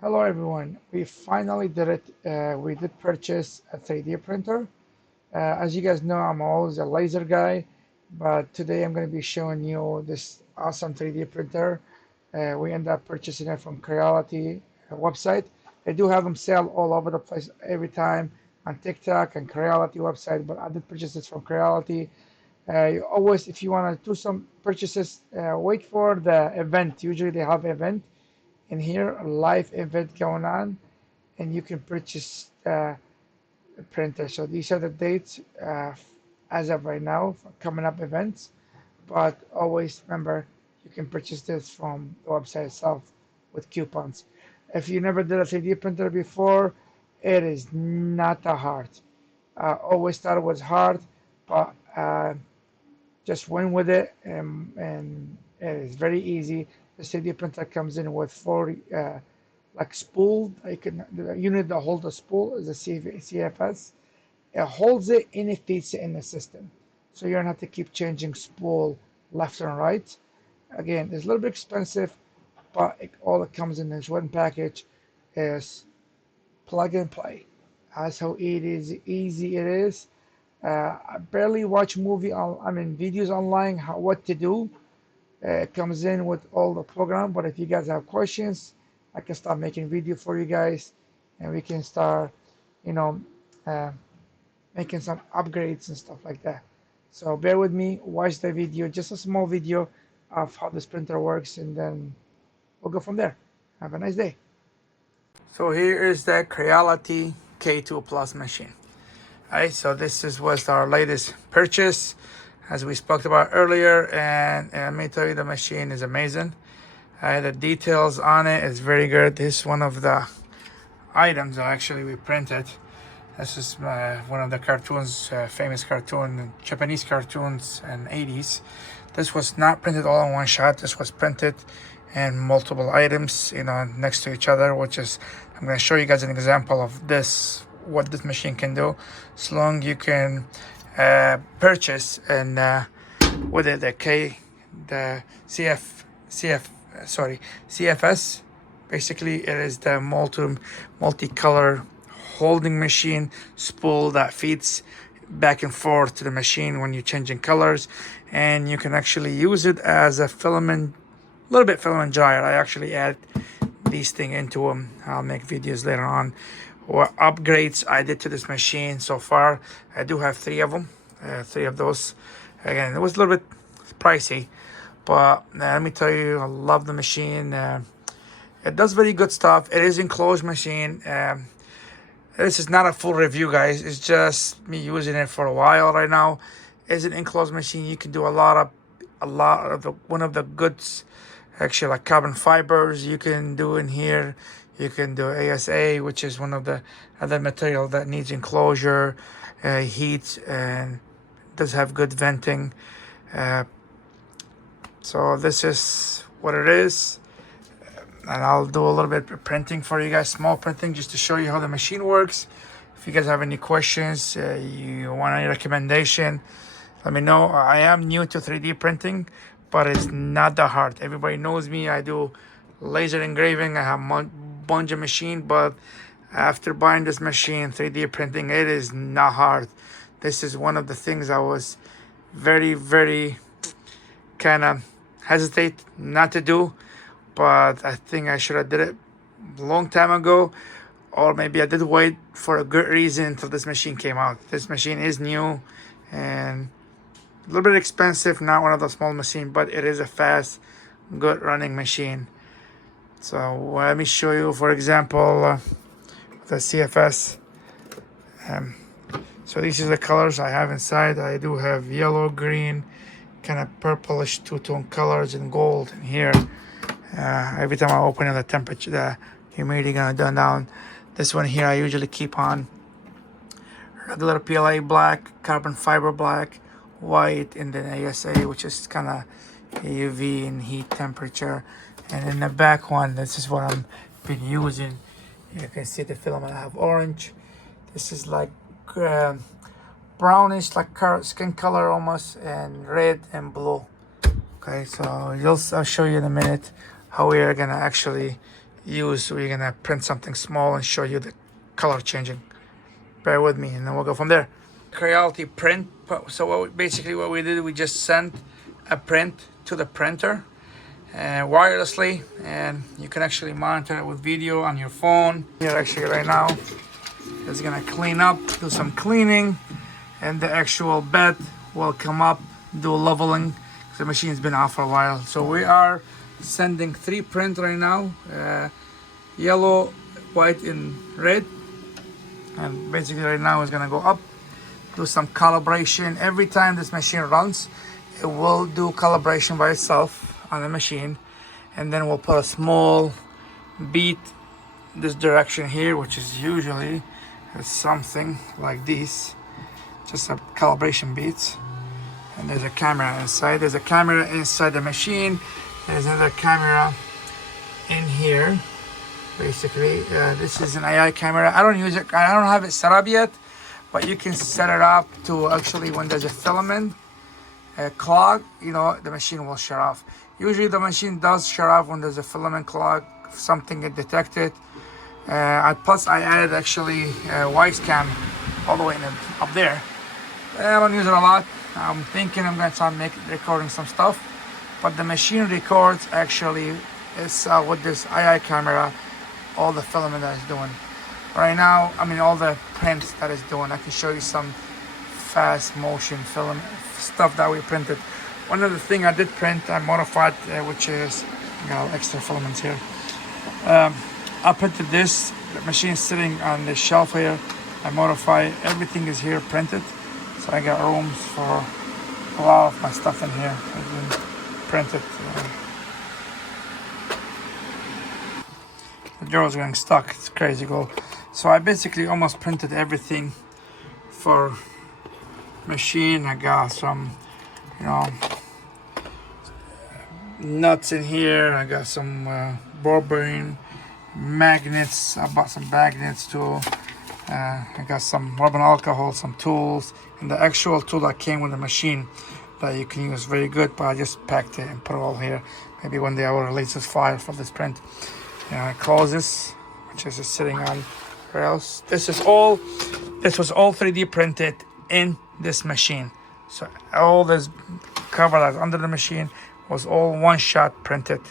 Hello everyone, we finally did it. We did purchase a 3D printer. As you guys know, I'm always a laser guy, but today I'm going to be showing you this awesome 3D printer. We ended up purchasing it from Creality website. They do have them sell all over the place every time on TikTok and Creality website, but I did purchase this from Creality. You always, if you want to do some purchases, wait for the event. Usually they have event in here, a live event going on, and you can purchase the printer. So these are the dates as of right now for coming up events. But always remember, you can purchase this from the website itself with coupons. If you never did a 3D printer before, it is not that hard. Always thought it was hard, but just went with it, and it is very easy. The 3D printer comes in with four like spool. The unit that holds the spool is a CFS. It holds it and it feeds it in the system. So you don't have to keep changing spool left and right. Again, it's a little bit expensive, but all it comes in this one package is plug and play. That's how easy it is. I barely watch videos online, what to do. It comes in with all the program, but if you guys have questions, I can start making video for you guys, and we can start, you know, uh, making some upgrades and stuff like that. So bear with me, watch the video, just a small video of how this printer works, and then we'll go from there. Have a nice day. So here is the Creality K2 Plus machine. Alright, so was our latest purchase, as we spoke about earlier, and let me tell you, the machine is amazing. The details on it is very good. This is one of the items that actually we printed. This is one of the cartoons, famous cartoon, Japanese cartoons in 80s. This was not printed all in one shot. This was printed in multiple items, next to each other, which is, I'm going to show you guys an example of this, what this machine can do. So long you can purchase and with it the CFS. Basically, it is the multicolor holding machine spool that feeds back and forth to the machine when you're changing colors, and you can actually use it as a filament, a little bit filament dryer. I actually add these thing into them. I'll make videos later on what upgrades I did to this machine so far. I do have three of them, three of those. Again, it was a little bit pricey, but let me tell you, I love the machine. It does very good stuff. It is enclosed machine. This is not a full review, guys. It's just me using it for a while right now. It's an enclosed machine. You can do a lot of the one of the goods, actually, like carbon fibers. You can do in here. You can do ASA, which is one of the other material that needs enclosure, heat, and does have good venting. So this is what it is. And I'll do a little bit of printing for you guys, small printing, just to show you how the machine works. If you guys have any questions, you want any recommendation, let me know. I am new to 3D printing, but it's not that hard. Everybody knows me. I do laser engraving. I have a bunch of machine, but after buying this machine, 3D printing, it is not hard. This is one of the things I was very kind of hesitate not to do, but I think I should have did it a long time ago, or maybe I did wait for a good reason until this machine came out. This machine is new and a little bit expensive, not one of the small machines, but it is a fast, good running machine. So let me show you, for example, the CFS. So these are the colors I have inside. I do have yellow, green, kind of purplish two-tone colors, and gold in here. Every time I open it, the temperature, the humidity gonna turn down. This one here I usually keep on regular PLA black, carbon fiber black, white, and then ASA, which is kind of UV and heat temperature. And in the back one, this is what I'm been using. You can see the filament. I have orange. This is like brownish, like skin color almost, and red and blue. Okay, so I'll show you in a minute how we are gonna actually use. We're gonna print something small and show you the color changing. Bear with me, and then we'll go from there. Creality print. So basically what we did, we just sent a print to the printer wirelessly, and you can actually monitor it with video on your phone. Here actually right now, it's gonna clean up, do some cleaning, and the actual bed will come up, do leveling, because the machine's been off for a while. So we are sending 3 prints right now, yellow, white, and red. And basically right now it's gonna go up, do some calibration. Every time this machine runs, it will do calibration by itself on the machine, and then we'll put a small beat this direction here, which is usually something like this, just a calibration beats. And there's a camera inside. There's a camera inside the machine. There's another camera in here. Basically, this is an AI camera. I don't use it. I don't have it set up yet, but you can set it up to actually when there's a filament clog, you know, the machine will shut off. Usually the machine does shut off when there's a filament clog, something get detected. Plus I added actually voice cam all the way up there. I don't use it a lot. I'm thinking I'm gonna start recording some stuff, but the machine records actually is with this AI camera all the filament that it's doing. Right now, I mean all the prints that it's doing. I can show you some fast motion film stuff that we printed. One of the things I did print, I modified, which is, I got extra filaments here. I printed this. The machine is sitting on the shelf here. I modified, everything is here printed. So I got rooms for a lot of my stuff in here. It's been printed. The drawers getting stuck. It's crazy cool. So I basically almost printed everything for machine. I got some, you know, nuts in here. I got some ball bearing magnets. I bought some magnets too. I got some rubbing alcohol, some tools, and the actual tool that came with the machine that you can use very good, but I just packed it and put it all here. Maybe one day I will release this file for this print. It closes, which is just sitting on rails. This was all 3D printed in this machine. So all this cover that's under the machine was all one shot printed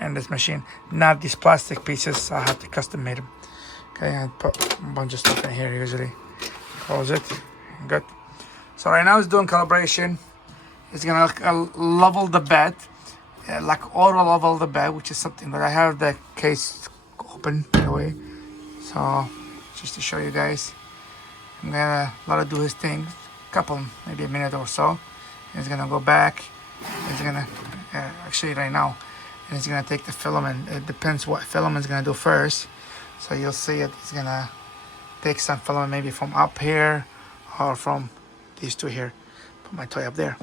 in this machine. Not these plastic pieces, I had to custom made them. Okay, I put a bunch of stuff in here usually. Close it, good. So right now it's doing calibration. It's gonna level the bed, like auto level the bed, which is something that I have the case open by the way. So just to show you guys, I'm gonna let it do his thing, couple, maybe a minute or so. It's gonna go back. It's gonna actually right now, and it's gonna take the filament. It depends what filament is gonna do first. So you'll see it. It's gonna take some filament maybe from up here or from these two here. Put my toy up there.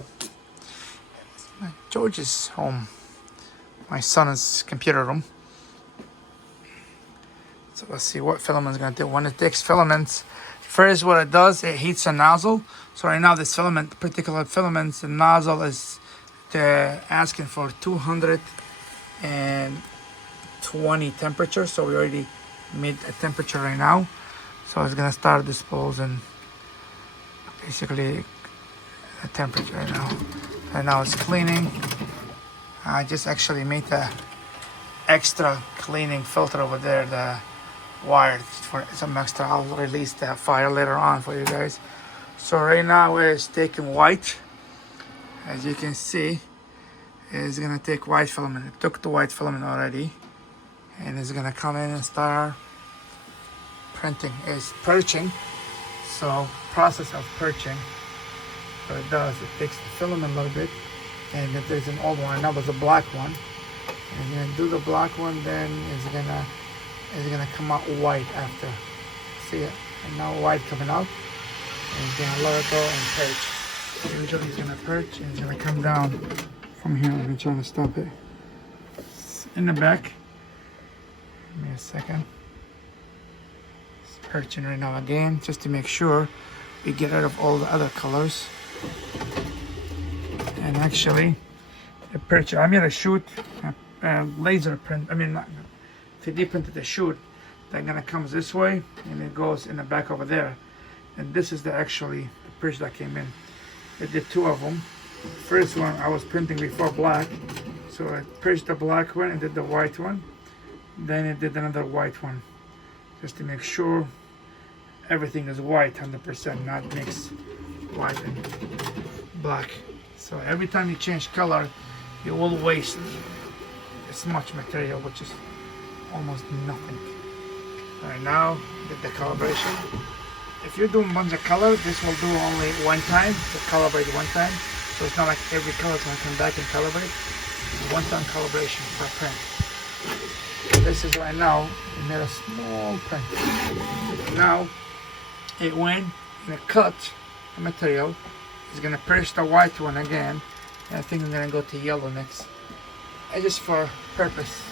George's home. My son's computer room. So let's see what filament is gonna do. When it takes filaments, first what it does, it heats a nozzle. So right now this filament, particular filaments, the nozzle is asking for 220 temperature. So we already made a temperature right now. So it's gonna start disposing basically the temperature right now. Right now it's cleaning. I just actually made the extra cleaning filter over there, the wire for some extra. I'll release that file later on for you guys. So right now it's taking white. As you can see, it's gonna take white filament. It took the white filament already, and it's gonna come in and start printing. It's perching, so process of perching. What it does, it takes the filament a little bit, and if there's an old one, now there's a black one, and then do the black one, then it's gonna come out white after. See it? And now white coming out, and it's gonna let it go and perch. Usually it's gonna perch and it's gonna come down from here. Let me try to stop it. It's in the back. Give me a second. It's perching right now again, just to make sure we get rid of all the other colors. And actually, the perch, I'm gonna shoot a laser print. I mean, 3D printed the chute that gonna comes this way and it goes in the back over there. And this is the actually the perch that came in. It did two of them. First one I was printing before black, so I perched the black one and did the white one. Then it did another white one, just to make sure everything is white 100%, not mix white and black. So every time you change color, you will waste this much material, which is almost nothing. Alright, now did the calibration. If you're doing bunch of color, this will do only one time, to calibrate one time. So it's not like every color is going to come back and calibrate. One time calibration per print. This is right now, it made a small print. Now it went and it cut the material. It's going to pierce the white one again. And I think I'm going to go to yellow next. And just for purpose,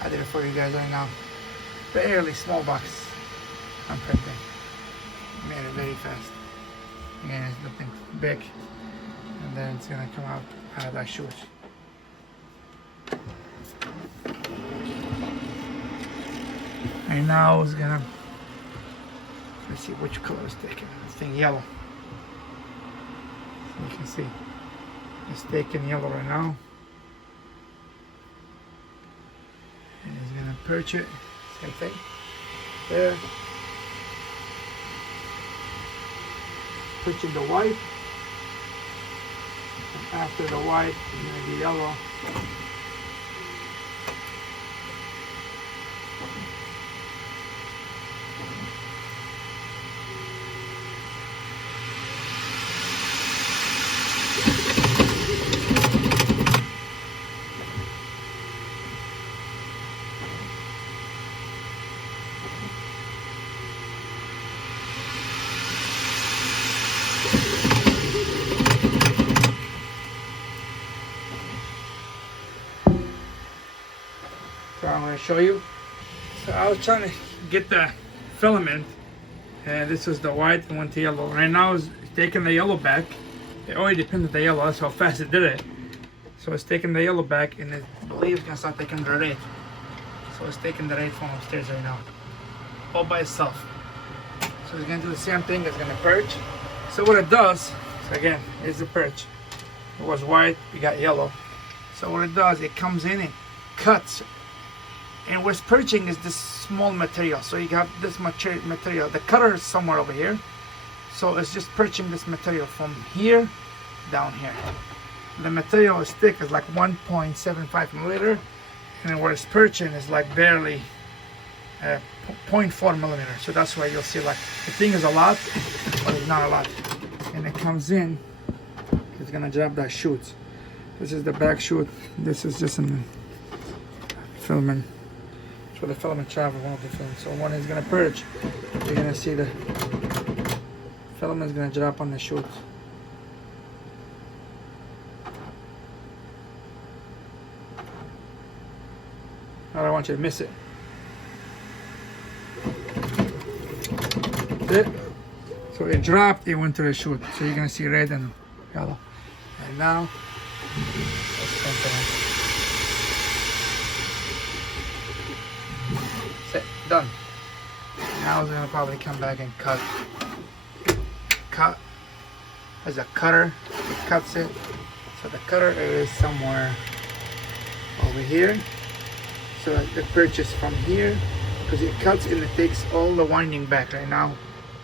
I did it for you guys right now. Barely small box I'm printing. Made it very fast. Again, it's nothing big. And then it's gonna come out of that chute. And now it's gonna, let's see which color is taken. I think yellow. So you can see it's taking yellow right now. And it's gonna perch it. Same thing. There. Perching the white. And after the white, it's gonna be yellow. So I'm going to show you. So I was trying to get the filament, and this was the white and went to yellow. Right now it's taking the yellow back. It already printed the yellow, that's how fast it did it. So it's taking the yellow back, and I believe it's going to start taking the red. So it's taking the red from upstairs right now, all by itself. So it's going to do the same thing. It's going to perch. So what it does, so again, here's the perch. It was white, we got yellow. So what it does, it comes in and cuts. And what's perching is this small material. So you got this material. The cutter is somewhere over here. So it's just perching this material from here down here. The material is thick, is like 1.75 millimeter. And where it's perching is like barely 0.4 millimeter. So that's why you'll see like the thing is a lot, but it's not a lot. And it comes in, it's gonna drop that chute. This is the back chute. This is just a filament. So the filament travel one of the filament. So one is gonna perch. You're gonna see the filament is gonna drop on the chute. I don't want you to miss it. That's it. So it dropped, it went to the chute. So you're gonna see red and yellow. And now, that's it, done. Now it's gonna probably come back and cut. Cut. There's a cutter, it cuts it. So the cutter is somewhere over here. So the purchase from here, because it cuts and it takes all the winding back. Right now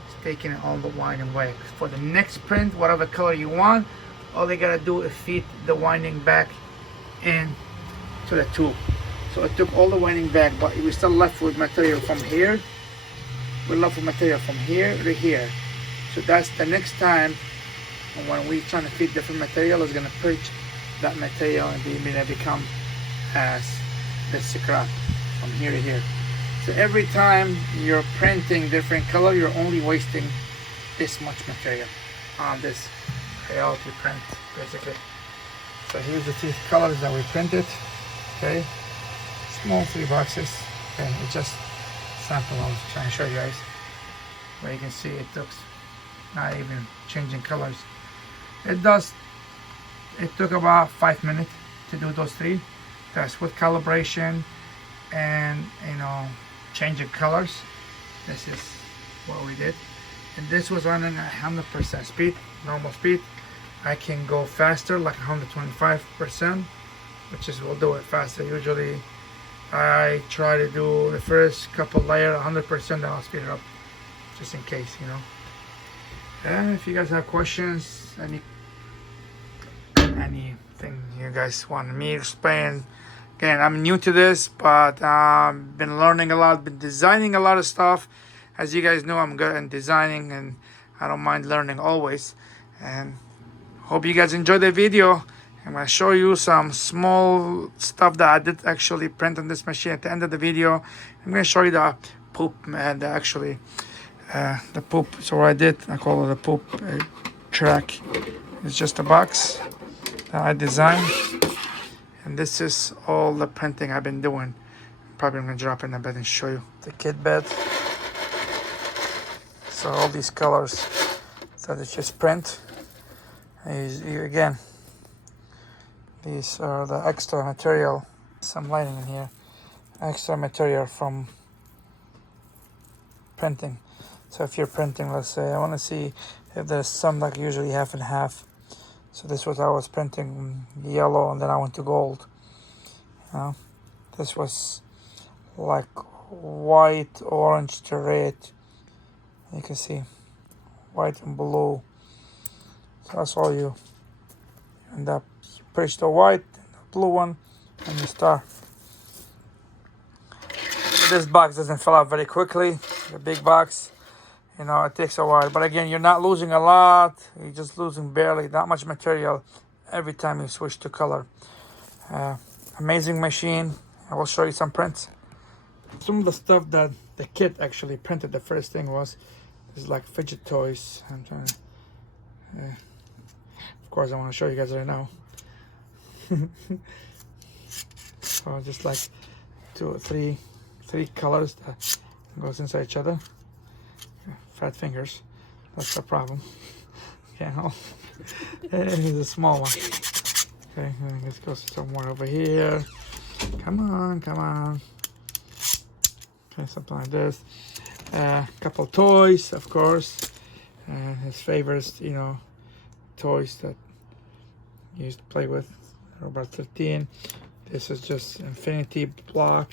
it's taking all the winding back. For the next print, whatever color you want, all they gotta do is feed the winding back in to the tube. So it took all the winding back, but we still left with material from here. We're left with material from here to here. So that's the next time when we trying to feed different material, is gonna perch that material and gonna become as the scrap from here to here. So every time you're printing different color, you're only wasting this much material on this Creality print, basically. So here's the 3 colors that we printed. Okay, small 3 boxes. Okay, it's just sample. I was trying to show you guys. Where you can see it looks not even changing colors. It does. It took about 5 minutes to do those 3. That's with calibration and change the colors. This is what we did, and this was running at 100% speed, normal speed. I can go faster, like 125%, which is will do it faster. Usually I try to do the first couple layer 100%, then I'll speed it up just in case, And if you guys have questions, anything you guys want me to explain, again, I'm new to this, but been learning a lot, been designing a lot of stuff. As you guys know, I'm good at designing, and I don't mind learning always. And hope you guys enjoyed the video. I'm going to show you some small stuff that I did actually print on this machine at the end of the video. I'm going to show you the poop, the poop. So what I did, I call it a poop track. It's just a box that I designed. And this is all the printing I've been doing. Probably I'm going to drop in a bed and show you the kit bed. So all these colors that it's just print. Again, these are the extra material, some lighting in here, extra material from printing. So if you're printing, let's say I want to see if there's some like usually half and half. So this was I was printing yellow, and then I went to gold. This was like white, orange to red. You can see white and blue. So that's all you end up. You push the white, the blue one, and you start. This box doesn't fill out very quickly. The big box, it takes a while. But again, you're not losing a lot. You're just losing barely, not much material every time you switch to color. Amazing machine. I will show you some prints. Some of the stuff that the kit actually printed, the first thing was like fidget toys. I'm trying to, of course, I want to show you guys right now. So just like 2 or 3 colors that goes inside each other. Fat fingers, that's the problem. Can't help. Here's a small one. Okay, let's go somewhere over here. Come on. Okay, something like this. Couple toys, of course. His favorites, toys that he used to play with. About 13. This is just infinity block.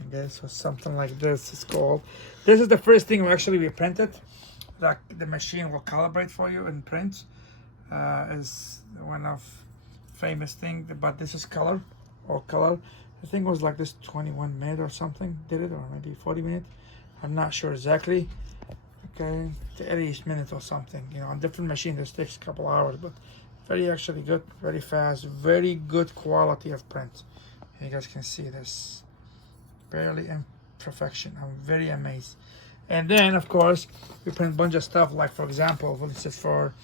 And this was something like this. It's called. This is the first thing we printed. That the machine will calibrate for you and print. Is one of famous thing. But this is color. I think it was like this 21 minute or something. Did it, or maybe 40 minutes. I'm not sure exactly. Okay, 30 minutes or something. On different machines this takes a couple hours, but very actually good, very fast, very good quality of print. You guys can see this, barely imperfection. I'm very amazed. And then of course we print a bunch of stuff, like for example, this is for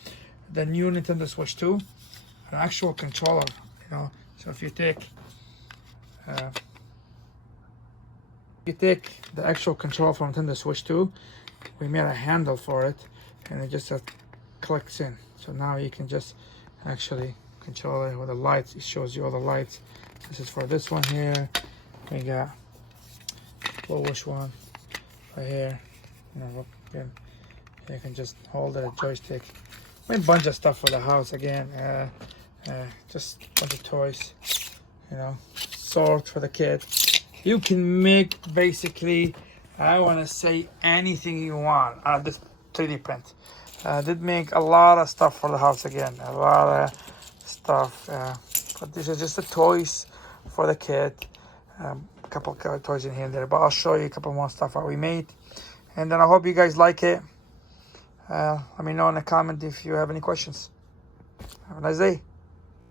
the new Nintendo Switch 2, an actual controller. So if you take the actual control from Nintendo Switch 2, we made a handle for it, and it just clicks in. So now you can just actually control it with the lights. It shows you all the lights. This is for this one here. We got bluish one right here. Again, you can just hold it, a joystick. A bunch of stuff for the house again. Just a bunch of toys. Sword for the kid. You can make basically, I want to say, anything you want out of this 3D print. Did make a lot of stuff for the house again. A lot of stuff. But this is just the toys for the kid. A couple of toys in here and there. But I'll show you a couple more stuff that we made. And then I hope you guys like it. Let me know in the comment if you have any questions. Have a nice day.